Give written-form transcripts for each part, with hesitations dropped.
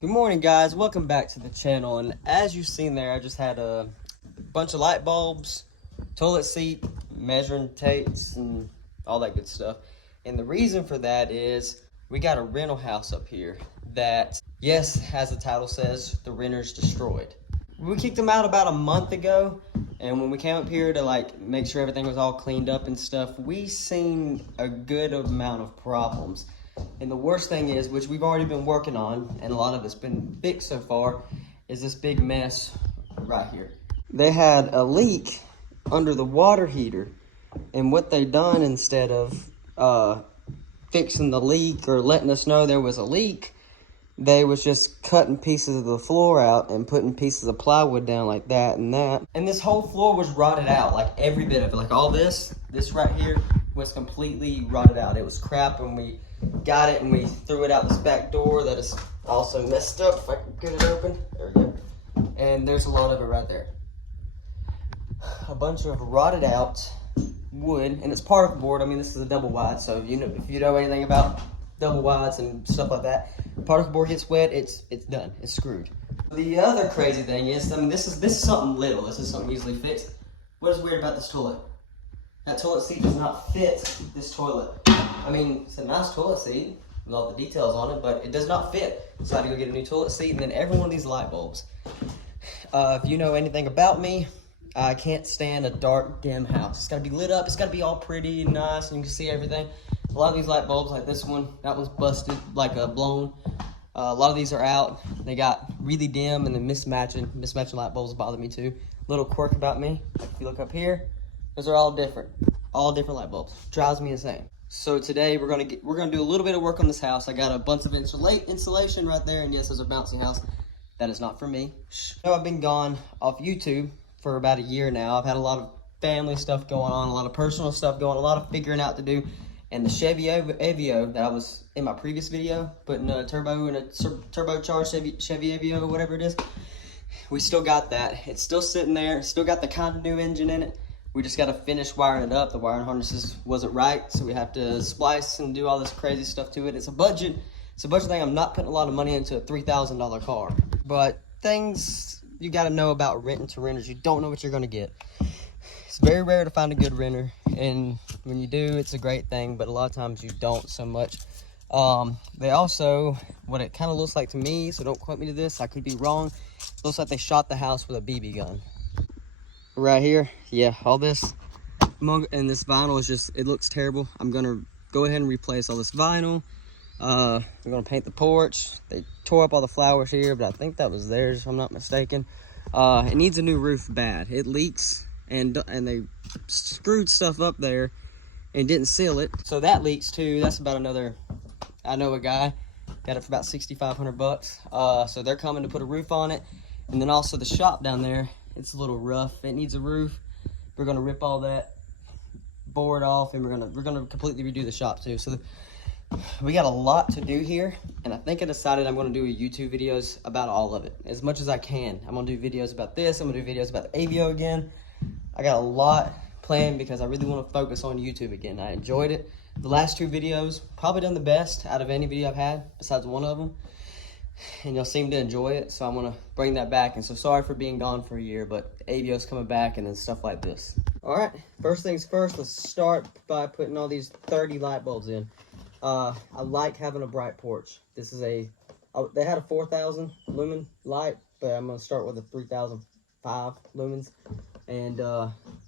Good morning, guys. Welcome back to the channel. And as you've seen there, I just had a bunch of light bulbs, toilet seat, measuring tapes, and all that good stuff. And the reason for that is we got a rental house up here that, yes, as the title says, the renter's destroyed. We kicked them out about a month ago, and when we came up here to make sure everything was all cleaned up and stuff, we seen a good amount of problems. And the worst thing is, which we've already been working on, and a lot of it's been fixed so far, is this big mess right here. They had a leak under the water heater, and what they done, instead of fixing the leak or letting us know there was a leak, they was just cutting pieces of the floor out and putting pieces of plywood down like that and that. And this whole floor was rotted out, like every bit of it. Like all this right here was completely rotted out. It was crap, and we got it and we threw it out this back door that is also messed up. If I can get it open, there we go. And there's a lot of it right there. A bunch of rotted out wood, and it's particle board. I mean, this is a double wide, so if you know anything about double wides and stuff like that, particle board gets wet, it's done. It's screwed. The other crazy thing is, I mean, this is something little. This is something easily fixed. What is weird about this toilet? That toilet seat does not fit this toilet. I mean, it's a nice toilet seat with all the details on it, but it does not fit. So I had to go get a new toilet seat, and then every one of these light bulbs. If you know anything about me, I can't stand a dark, dim house. It's gotta be lit up. It's gotta be all pretty and nice, and you can see everything. A lot of these light bulbs, like this one, that one's busted, blown. A lot of these are out. They got really dim, and then mismatching light bulbs bother me too. Little quirk about me, if you look up here, those are all different light bulbs. Drives me insane. So today we're gonna do a little bit of work on this house. I got a bunch of insulation right there, and yes, there's a bouncy house. That is not for me. So I've been gone off YouTube for about a year now. I've had a lot of family stuff going on, a lot of personal stuff going on, a lot of figuring out to do. And the Chevy Aveo that I was in my previous video, putting a turbo in a turbocharged Chevy Aveo or whatever it is, we still got that. It's still sitting there. Still got the kind of new engine in it. We just got to finish wiring it up. The wiring harnesses wasn't right, so we have to splice and do all this crazy stuff to it. It's a budget thing. I'm not putting a lot of money into a $3,000 car. But things you got to know about renting to renters. You don't know what you're going to get. It's very rare to find a good renter, and when you do, it's a great thing, but a lot of times you don't so much. They also, what it kind of looks like to me, so don't quote me to this, I could be wrong, looks like they shot the house with a BB gun. Right here, yeah, all this and this vinyl is just, it looks terrible. I'm gonna go ahead and replace all this vinyl. I'm gonna paint the porch. They tore up all the flowers here, but I think that was theirs if I'm not mistaken. It needs a new roof bad. It leaks, and they screwed stuff up there and didn't seal it, so that leaks too. That's about another, I know a guy got it for about $6,500. So they're coming to put a roof on it. And then also the shop down there, it's a little rough. It needs a roof. We're gonna rip all that board off, and we're gonna completely redo the shop too. So we got a lot to do here, and I think I decided I'm gonna do YouTube videos about all of it as much as I can. I'm gonna do videos about this. I'm gonna do videos about the Aveo again. I got a lot planned because I really want to focus on YouTube again. I enjoyed it. The last two videos, probably done the best out of any video I've had, besides one of them. And y'all seem to enjoy it, so I'm going to bring that back. And so sorry for being gone for a year, but Avio's coming back and then stuff like this. All right, first things first, let's start by putting all these 30 light bulbs in. I like having a bright porch. This is they had a 4,000 lumen light, but I'm going to start with a 3,005 lumens. And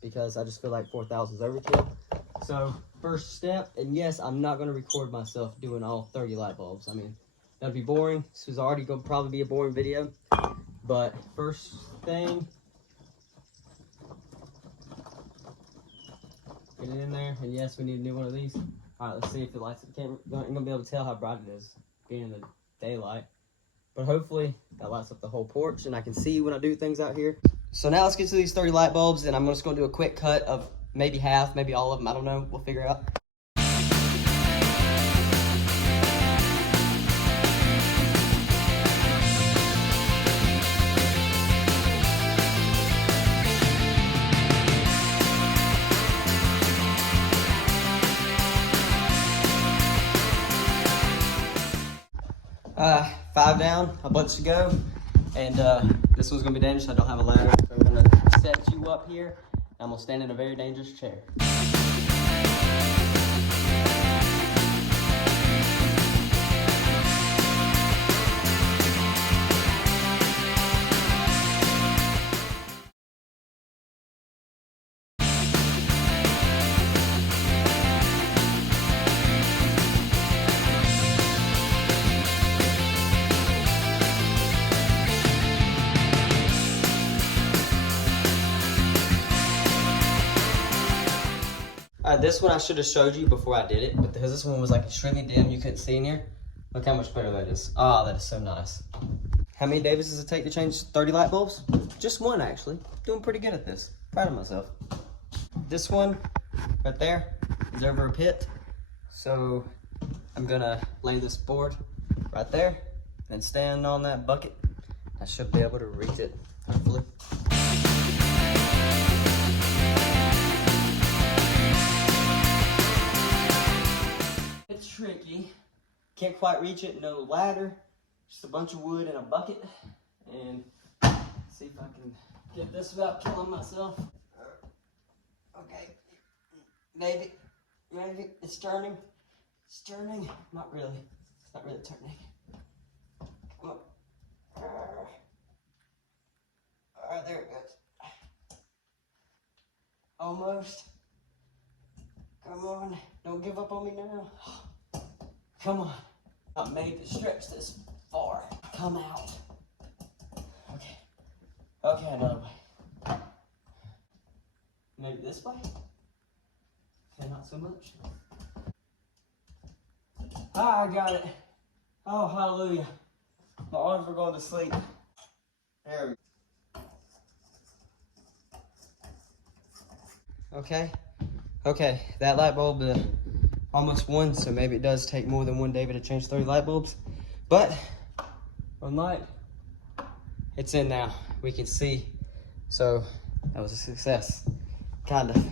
because I just feel like 4,000 is overkill. So first step, and yes, I'm not going to record myself doing all 30 light bulbs. I mean, that'd be boring. This is already going to probably be a boring video. But first thing, get it in there. And yes, we need a new one of these. All right, let's see if it lights up. I'm not going to be able to tell how bright it is being in the daylight. But hopefully that lights up the whole porch, and I can see when I do things out here. So now let's get to these 30 light bulbs, and I'm just going to do a quick cut of maybe half, maybe all of them. I don't know. We'll figure it out. 5 down, a bunch to go. And this one's gonna be dangerous. I don't have a ladder. So I'm gonna set you up here. I'm gonna stand in a very dangerous chair. This one I should have showed you before I did it, but because this one was like extremely dim, you couldn't see in here. Look how much better that is. Ah, that is so nice. How many Davis does it take to change 30 light bulbs? Just one, actually. Doing pretty good at this. Proud of myself. This one right there is over a pit. So I'm gonna lay this board right there and stand on that bucket. I should be able to reach it, hopefully. It's tricky. Can't quite reach it, no ladder. Just a bunch of wood and a bucket. And see if I can get this without killing myself. Okay, maybe it's turning. It's turning. Not really. It's not really turning. Come on. Alright, there it goes. Almost. Come on. Don't give up on me now. Come on. Not made to stretch this far. Come out. Okay. Okay, another way. Maybe this way? Okay, not so much. Ah, I got it. Oh, hallelujah. My arms were going to sleep. There we go. Okay. Okay, that light bulb almost won, so maybe it does take more than one David to change 30 light bulbs. But one light, it's in now. We can see. So that was a success, kind of.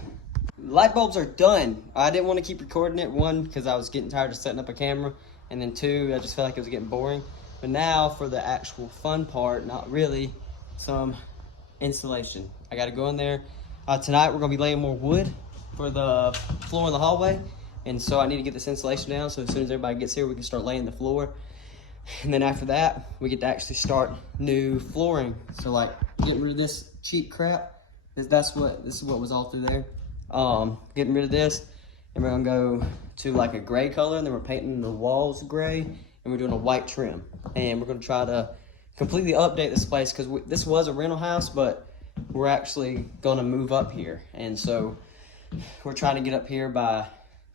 Light bulbs are done. I didn't want to keep recording it, one, because I was getting tired of setting up a camera, and then two, I just felt like it was getting boring. But now for the actual fun part, not really, some installation. I got to go in there. Tonight we're going to be laying more wood for the floor in the hallway, and so I need to get this insulation down, so as soon as everybody gets here we can start laying the floor. And then after that we get to actually start new flooring, so like getting rid of this cheap crap. This is what was all through there. Getting rid of this, and we're gonna go to like a gray color, and then we're painting the walls gray, and we're doing a white trim, and we're gonna try to completely update this place, because this was a rental house, but we're actually gonna move up here, and so we're trying to get up here by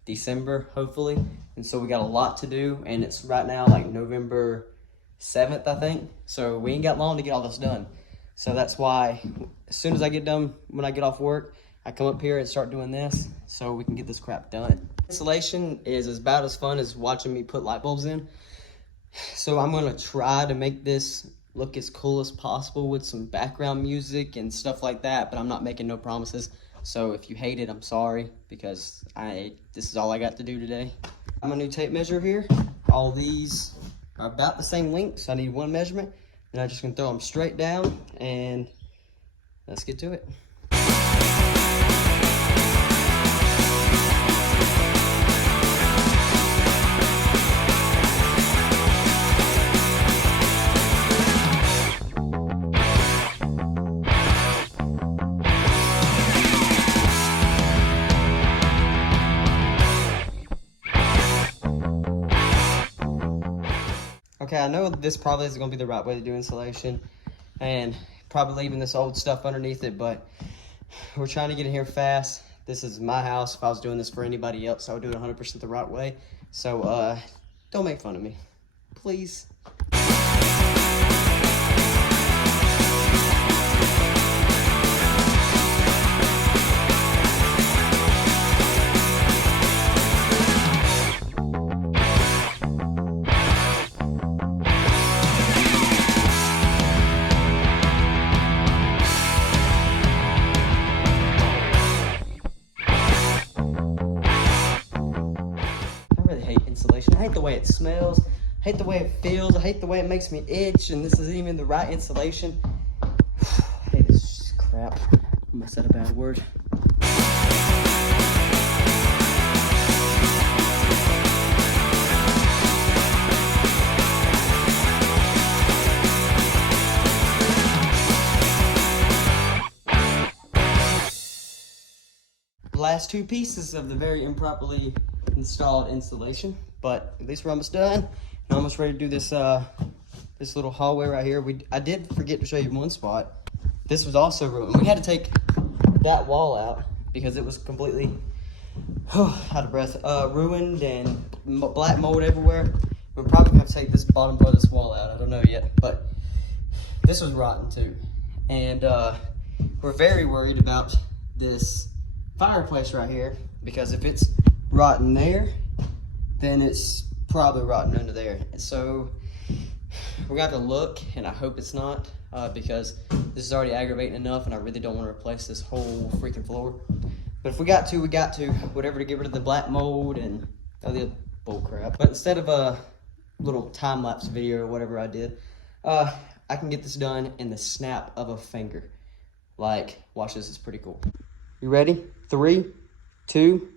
December, hopefully. And so we got a lot to do, and it's right now like November 7th, I think. So we ain't got long to get all this done. So that's why as soon as I get done, when I get off work, I come up here and start doing this so we can get this crap done. Installation is about as fun as watching me put light bulbs in. So I'm gonna try to make this look as cool as possible with some background music and stuff like that, but I'm not making no promises. So if you hate it, I'm sorry, because this is all I got to do today. My new tape measure here. All these are about the same length, so I need one measurement, and I'm just gonna throw them straight down, and let's get to it. Okay, I know this probably isn't gonna be the right way to do insulation, and probably leaving this old stuff underneath it, but we're trying to get in here fast. This is my house. If I was doing this for anybody else, I would do it 100% the right way. So don't make fun of me, please. I hate the way it smells. hate the way it feels. I hate the way it makes me itch, and this isn't even the right insulation. I hate this crap. I almost said a bad word. Last two pieces of the very improperly installed insulation, but at least we're almost done and almost ready to do this this little hallway right here. I did forget to show you one spot. This was also ruined. We had to take that wall out because it was completely out of breath, ruined, and black mold everywhere. We're probably gonna have to take this bottom part of this wall out. I don't know yet, but this was rotten too, and we're very worried about this fireplace right here, because if it's rotten there, then it's probably rotten under there. And so we're gonna have to look, and I hope it's not, because this is already aggravating enough, and I really don't want to replace this whole freaking floor. But if we got to, we got to. Whatever to get rid of the black mold and all the other bull crap. But instead of a little time-lapse video or whatever I did, I can get this done in the snap of a finger. Like, watch this, it's pretty cool. You ready? 3, 2,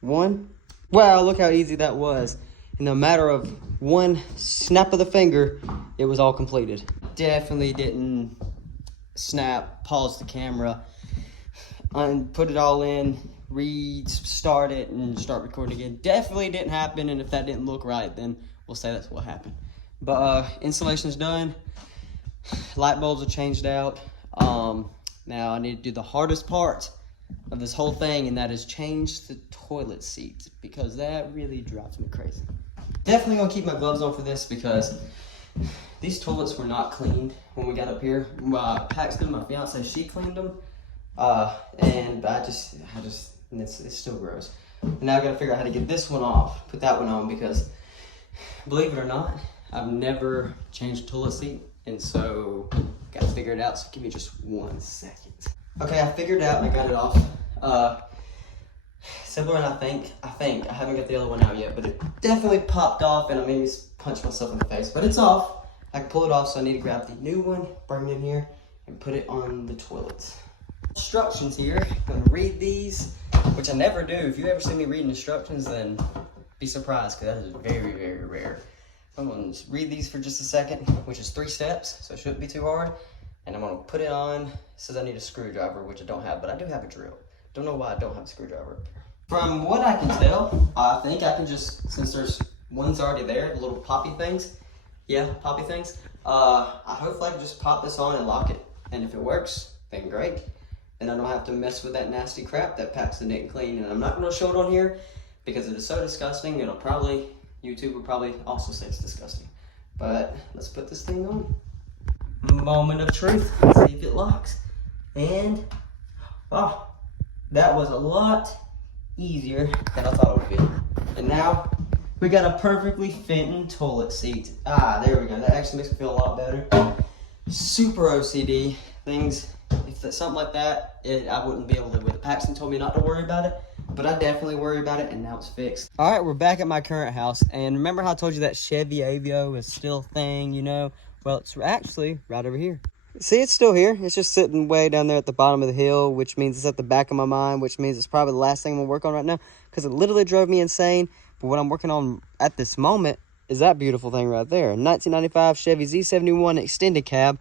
1. Wow, look how easy that was. In a matter of one snap of the finger, it was all completed. Definitely didn't snap, pause the camera, and put it all in, restart it, and start recording again. Definitely didn't happen, and if that didn't look right, then we'll say that's what happened. But installation's done. Light bulbs are changed out. Now I need to do the hardest part of this whole thing, and that is change the toilet seat, because that really drives me crazy. Definitely gonna keep my gloves on for this, because these toilets were not cleaned when we got up here. Paxton, my fiance, she cleaned them, and it's still gross. And now I gotta figure out how to get this one off, put that one on, because believe it or not, I've never changed a toilet seat, and so gotta figure it out. So give me just 1 second. Okay, I figured it out and I got it off. Simpler than I think. I haven't got the other one out yet, but it definitely popped off and it made me punch myself in the face. But it's off. I can pull it off, so I need to grab the new one, bring it in here, and put it on the toilet. Instructions here. I'm gonna read these, which I never do. If you ever see me reading instructions, then be surprised, because that is very, very rare. I'm gonna just read these for just a second, which is 3 steps, so it shouldn't be too hard. And I'm gonna put it on. It says I need a screwdriver, which I don't have, but I do have a drill. Don't know why I don't have a screwdriver up here. From what I can tell, I think I can just, since there's one's already there, the little poppy things. Yeah, poppy things. Hopefully I can just pop this on and lock it. And if it works, then great. Then I don't have to mess with that nasty crap that Paxton didn't clean. And I'm not gonna show it on here because it is so disgusting. YouTube will probably also say it's disgusting. But let's put this thing on. Moment of truth. Let's see if it locks. And oh, that was a lot easier than I thought it would be. And now we got a perfectly fitting toilet seat. There we go. That actually makes me feel a lot better. Super OCD things. If it's something like that, I wouldn't be able to live with it. Paxton told me not to worry about it, but I definitely worry about it, and now it's fixed. All right, we're back at my current house, and remember how I told you that Chevy Aveo is still a thing, you know? Well, it's actually right over here. See, it's still here. It's just sitting way down there at the bottom of the hill, which means it's at the back of my mind, which means it's probably the last thing I'm gonna work on right now, because it literally drove me insane. But what I'm working on at this moment is that beautiful thing right there. 1995 Chevy Z71 extended cab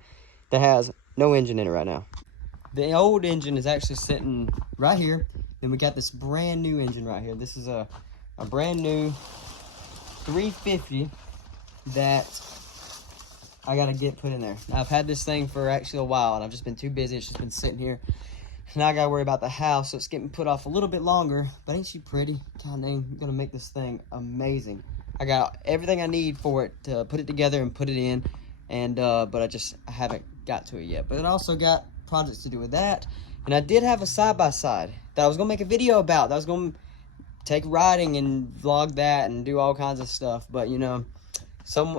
that has no engine in it right now. The old engine is actually sitting right here. Then we got this brand new engine right here. This is a brand new 350 that I gotta get put in there. Now, I've had this thing for actually a while, and I've just been too busy. It's just been sitting here. Now I gotta worry about the house, so it's getting put off a little bit longer. But ain't she pretty? God dang, I'm gonna make this thing amazing. I got everything I need for it to put it together and put it in, and but I haven't got to it yet. But it also got projects to do with that. And I did have a side-by-side that I was gonna make a video about. That I was gonna take riding and vlog that and do all kinds of stuff. But you know,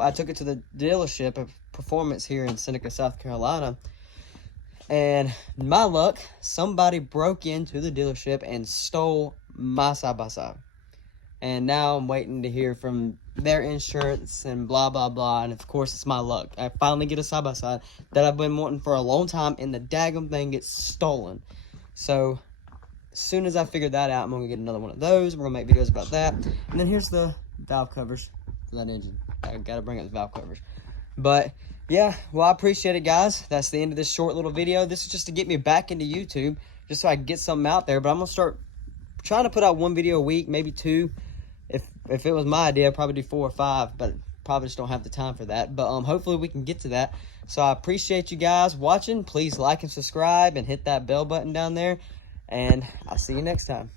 I took it to the dealership of Performance here in Seneca, South Carolina. And my luck, somebody broke into the dealership and stole my side-by-side. And now I'm waiting to hear from their insurance and blah, blah, blah. And of course, it's my luck. I finally get a side-by-side that I've been wanting for a long time, and the daggum thing gets stolen. So as soon as I figure that out, I'm going to get another one of those. We're going to make videos about that. And then here's the valve covers for that engine. I got to bring up the valve covers. But yeah, well, I appreciate it, guys. That's the end of this short little video. This is just to get me back into YouTube, just so I can get something out there. But I'm going to start trying to put out 1 video a week, maybe 2. If it was my idea, I'd probably do 4 or 5, but probably just don't have the time for that. But hopefully we can get to that. So I appreciate you guys watching. Please like and subscribe and hit that bell button down there. And I'll see you next time.